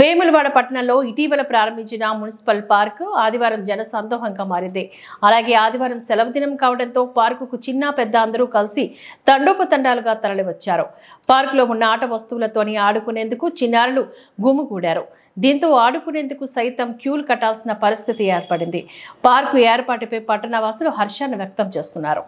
వేములవాడ పట్టణంలో ఇటీవల ప్రారంభించిన మున్సిపల్ పార్కు ఆదివారం జనసందోహంగా మారింది. అలాగే ఆదివారం సెలవు దినం కావడంతో పార్కుకు చిన్న పెద్ద అందరూ కలిసి తండోపతండాలుగా తరలివచ్చారు. పార్కులో ఉన్న ఆట వస్తువులతోని ఆడుకునేందుకు చిన్నారులు గుమిగూడారు. దీంతో ఆడుకునేందుకు సైతం క్యూలు కట్టాల్సిన పరిస్థితి ఏర్పడింది. పార్కు ఏర్పాటుపై పట్టణవాసులు హర్షాన్ని వ్యక్తం చేస్తున్నారు.